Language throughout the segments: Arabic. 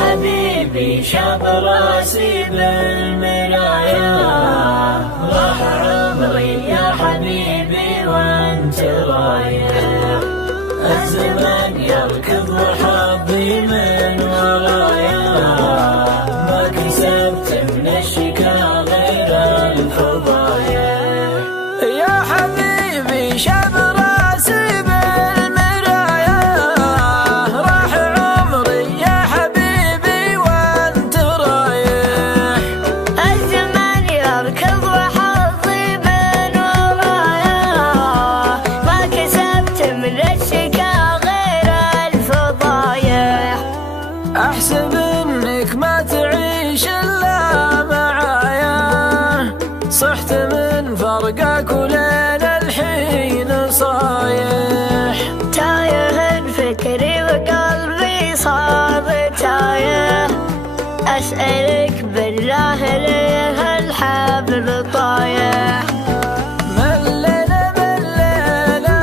حبيبي شاب راسي بالمراية، راح عمري يا حبيبي وانت رايح، الزمن يركض وحظي من ورايا، ما كسبت من الشكا غير الفضايح. يا حبيبي شاب راسي بالمراية، راح عمري يا حبيبي وانت رايح، الزمان يركض وحظي من ورايا، ما كسبت من الشكا غير الفضايح. احسب انك ما تعيش الا معايا، صحت من فرقك ولين الحين صايح، تايه فكري وقلبي صار تايه، اسألك بالله ليه الحبل طايح. ملينا ملينا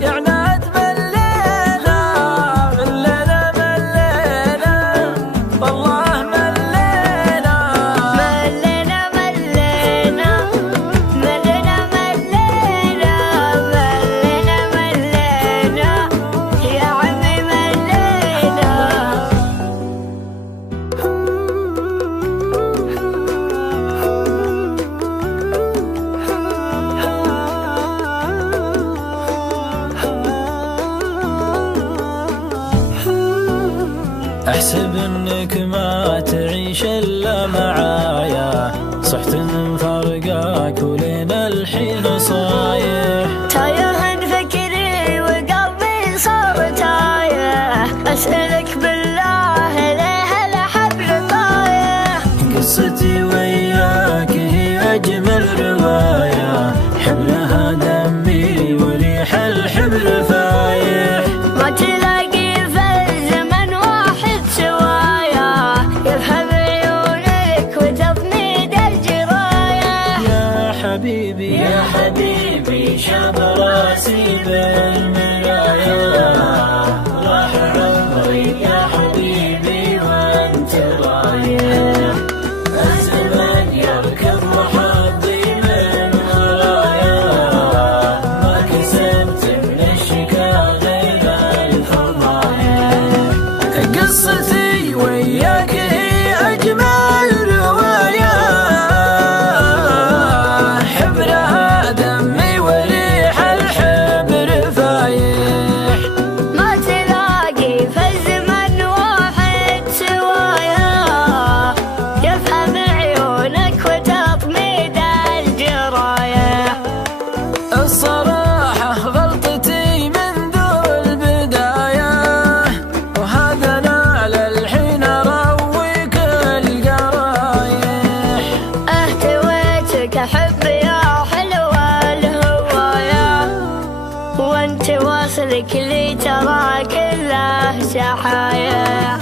يا عناد ملينا، ملينا ملينا والله ملينا، ملينا ملينا ملينا ملينا ملينا ملينا يا عمي ملينا. احسب انك ما تعيش الا معايا، صحت من فرقك ولين الحين صايح، تايه فكري وقلبي صار تايه، اسألك بالله ليه الحبل طايح. قصتي وياك هي اجمل رواية، حبلها دمي وريح الحبل فايح، ما تلاقي في الزمن واحد سوايا، يفهم عيونك وتفنيد الجراية. يا حبيبي يا حبيبي شاب راسي بالمراية، راح عمري يا حبيبي وانت رايح، الزمن يركض وحظي من ورايا، ما كسبت من الشكا غير الفضايح. قصتي وياك هي أجمل رواية، حبرها دمي وريح الحبر فايح، ما تلاقي في الزمن واحد سوايا، يفهم عيونك وتطميد الجراية. الصراحة غلطتي منذ البداية، وهذا نال الحين أرويك القرايح، اهتويتك احب يا حلوة الهواية، وانت واصلك لي ترى كله سحايا.